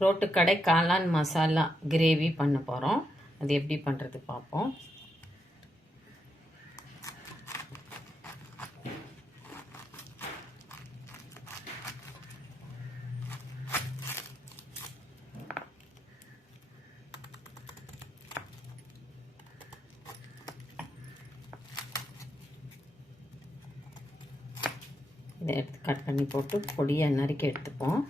ரோட்டுக்கடை காளான் மசாலா கிரேவி பண்ண போகிறோம். அது எப்படி பண்ணுறது பார்ப்போம். இதை எடுத்து கட் பண்ணி போட்டு பொடியாக நறுக்கி எடுத்துப்போம்.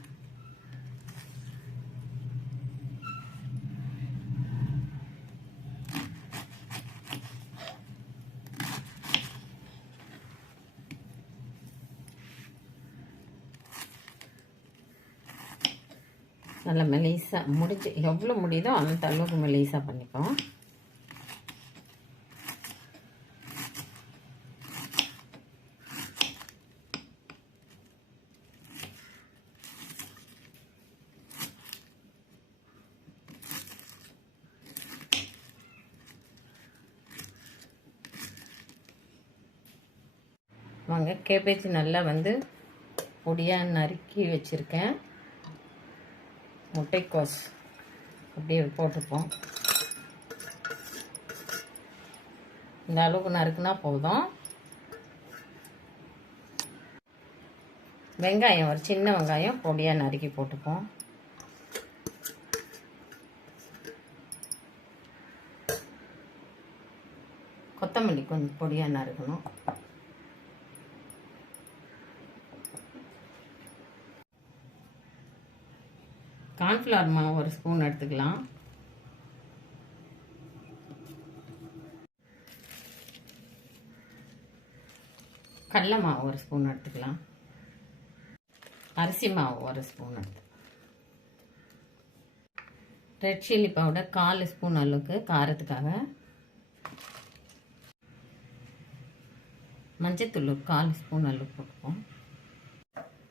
நல்லா மெலிசாக முடிஞ்சு எவ்வளோ முடியுதோ அந்த அளவுக்கு மெலிசாக பண்ணிப்போம். வாங்க, கேபேஜ் நல்லா பொடியாக நறுக்கி வச்சுருக்கேன். முட்டைக்கோஸ் அப்படியே போட்டுப்போம். இந்த அளவுக்கு நறுக்குனா போதும். வெங்காயம், ஒரு சின்ன வெங்காயம் பொடியாக நறுக்கி போட்டுப்போம். கொத்தமல்லி கொஞ்சம் பொடியாக நறுக்கணும். கார்ன்ஃப்ளவர் மாவு ஒரு ஸ்பூன் எடுத்துக்கலாம். கடலை மாவு ஒரு ஸ்பூன் எடுத்துக்கலாம். அரிசி மாவு ஒரு ஸ்பூன் எடுத்துக்கலாம். ரெட் சில்லி பவுடர் 4 ஸ்பூன் அளவுக்கு காரத்துக்காக. மஞ்சத்தூள் 4 ஸ்பூன் அளவுக்கு போட்டுப்போம்.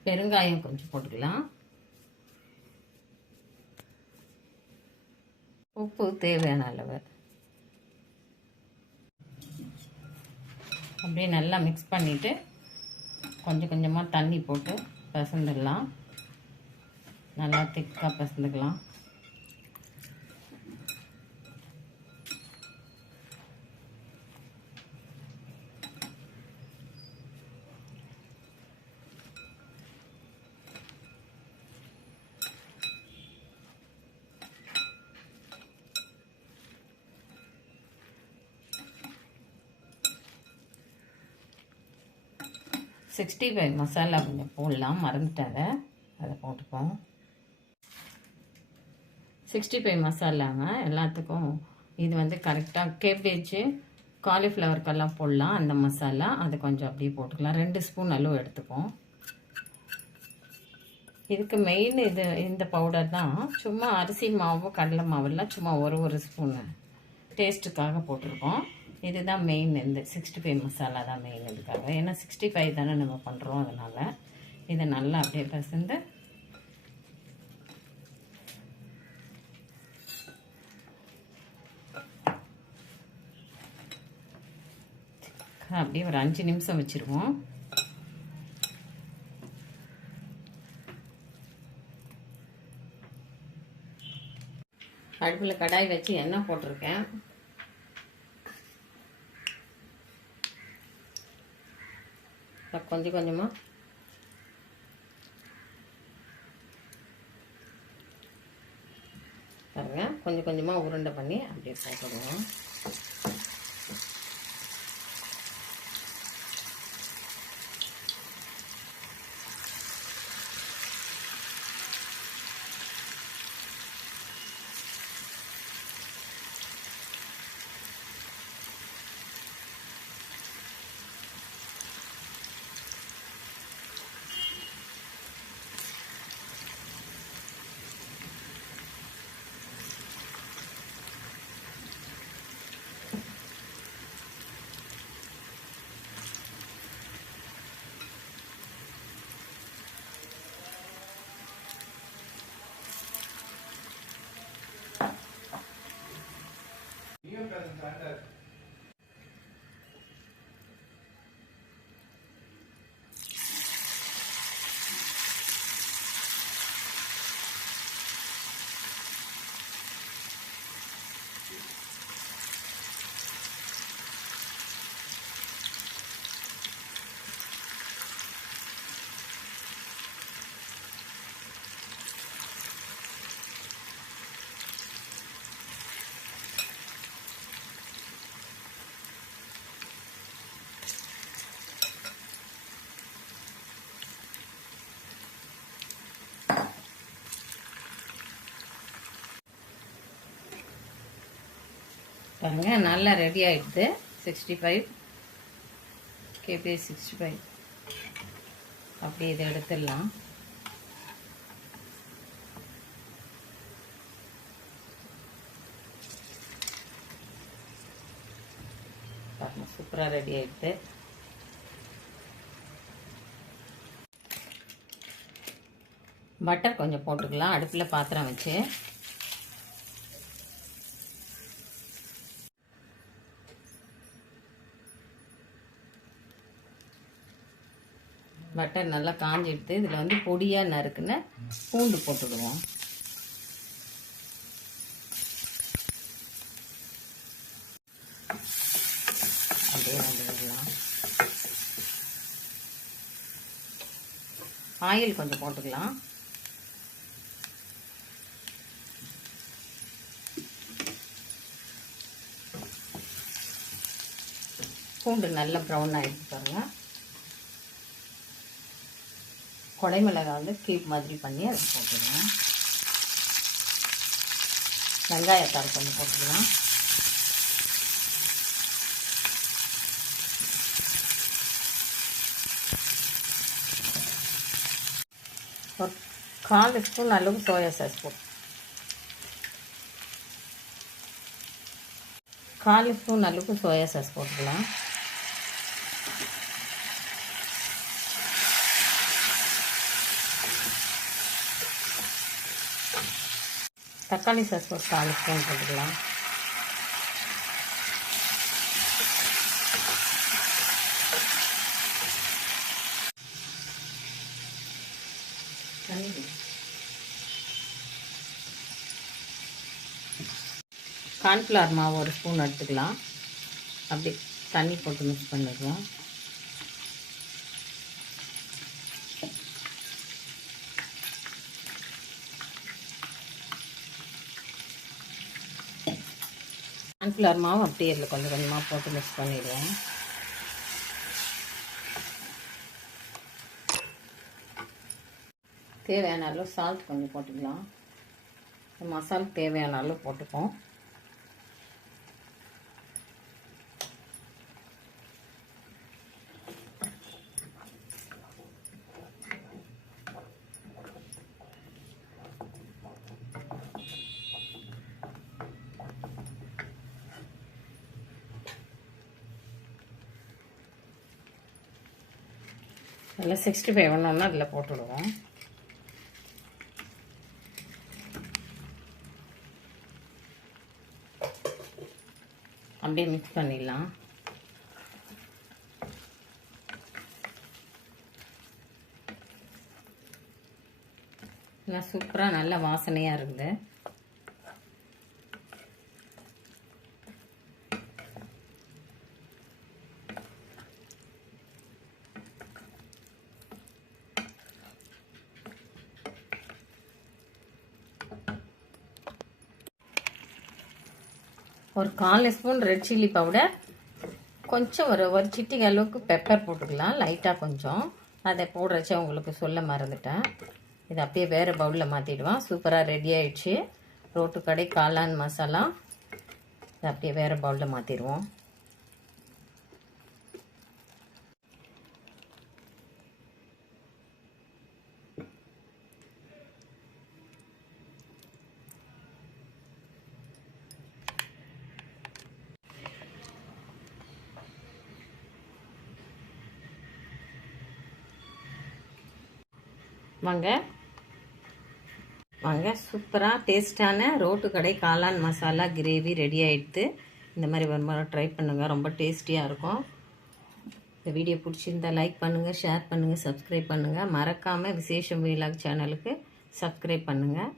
பெருங்காயம் கொஞ்சம் போட்டுக்கலாம். உப்பு தேவையான அளவு. அப்படியே நல்லா மிக்ஸ் பண்ணிவிட்டு கொஞ்சம் கொஞ்சமாக தண்ணி போட்டு பிசைந்துடலாம். நல்லா திக்காக பிசைந்துக்கலாம். சிக்ஸ்டி ஃபைவ் மசாலா கொஞ்சம் போடலாம், மறந்துட்டாங்க, அதை போட்டுப்போம். 65 மசாலாங்க எல்லாத்துக்கும். இது கரெக்டாக கேபேஜ் காலிஃப்ளவருக்கெல்லாம் போடலாம் அந்த மசாலா. அது கொஞ்சம் அப்படியே போட்டுக்கலாம். 2 ஸ்பூன் அளவு எடுத்துப்போம். இதுக்கு மெயின் இந்த பவுடர் தான். சும்மா அரிசி மாவு கடலை மாவுலாம் சும்மா ஒரு ஸ்பூனு டேஸ்ட்டுக்காக போட்டிருக்கோம். இதுதான் மெயின். இந்த 65 மசாலா தான் மெயின் இதுக்காக. ஏன்னா 65 தானே நம்ம பண்ணுறோம். அதனால் இதை நல்லா அப்படியே பிசைந்து அப்படியே ஒரு 5 நிமிஷம் வச்சுருவோம். அடுப்பில் கடாய் வச்சு எண்ணெய் போட்டிருக்கேன். கொஞ்சம் கொஞ்சமாக பாருங்க, கொஞ்சம் கொஞ்சமாக உருண்டை பண்ணி அப்படியே போட்டுடுவோம். பாருங்கள் நல்லா ரெடி ஆகிடுது. 65 KPS 65. அப்படி இதை எடுத்துடலாம். பாருங்கள் சூப்பராக ரெடி ஆகிடுது. பட்டர் கொஞ்சம் போட்டுக்கலாம். அடுப்பில் பாத்திரம் வச்சு பட்டர் நல்லா காஞ்சிடுது. இதில் வந்து பொடியாக நறுக்குன்னு பூண்டு போட்டுடுவோம். அப்படியே வந்துடலாம். ஆயில் கொஞ்சம் போட்டுக்கலாம். பூண்டு நல்லா ப்ரௌன் ஆகிடுச்சு பாருங்கள். கொடைமிளகாய் வந்து கீப் மாதிரி பண்ணி அதை போட்டுக்கலாம். வெங்காயத்தாள் கொஞ்சம் போட்டுக்கலாம். ஒரு 1/4 ஸ்பூன் அளவு சோயா சாஸ் போட்டு 1/4 ஸ்பூன் அளவுக்கு சோயா சாஸ் போட்டுக்கலாம். தக்காளி சாஸ் ஒரு 4 ஸ்பூன் போட்டுக்கலாம். கார்ன்ஃப்ளவர் மாவு ஒரு ஸ்பூன் எடுத்துக்கலாம். அப்படி தண்ணி போட்டு மிக்ஸ் பண்ணிடுவோம். கார்ன்ஃப்ளவர் மாவு அப்படியே இதில் கொஞ்சம் கொஞ்சமாக போட்டு மிக்ஸ் பண்ணிடுவோம். தேவையான அளவு சால்ட் கொஞ்சம் போட்டுக்கலாம். மசாலா தேவையான அளவு போட்டுப்போம். அதில் 65 வேணும்னா அதில் போட்டுடுவோம். அப்படியே மிக்ஸ் பண்ணிடலாம். சூப்பராக நல்ல வாசனையாக இருக்குது. ஒரு 1/4 ஸ்பூன் ரெட் சில்லி பவுடர், கொஞ்சம் ஒரு சிட்டிகை அளவுக்கு பெப்பர் போட்டுக்கலாம். லைட்டாக கொஞ்சம் அதை போடுறச்ச உங்களுக்கு சொல்ல மறந்துட்டேன். இதை அப்படியே வேறு பவுலில் மாற்றிடுவோம். சூப்பராக ரெடி ஆகிடுச்சு ரோட்டு கடை காளான் மசாலா. இதை அப்படியே வேறு பவுலில் மாற்றிடுவோம். வாங்க சூப்பராக டேஸ்டான ரோட்டு கடை காளான் மசாலா கிரேவி ரெடி ஆகிடுது. இந்த மாதிரி ஒரு முறை ட்ரை பண்ணுங்கள். ரொம்ப டேஸ்டியாக இருக்கும். இந்த வீடியோ பிடிச்சிருந்தா லைக் பண்ணுங்கள், ஷேர் பண்ணுங்கள், சப்ஸ்கிரைப் பண்ணுங்கள். மறக்காமல் விசேஷம் வீலாக் சேனலுக்கு சப்ஸ்கிரைப் பண்ணுங்கள்.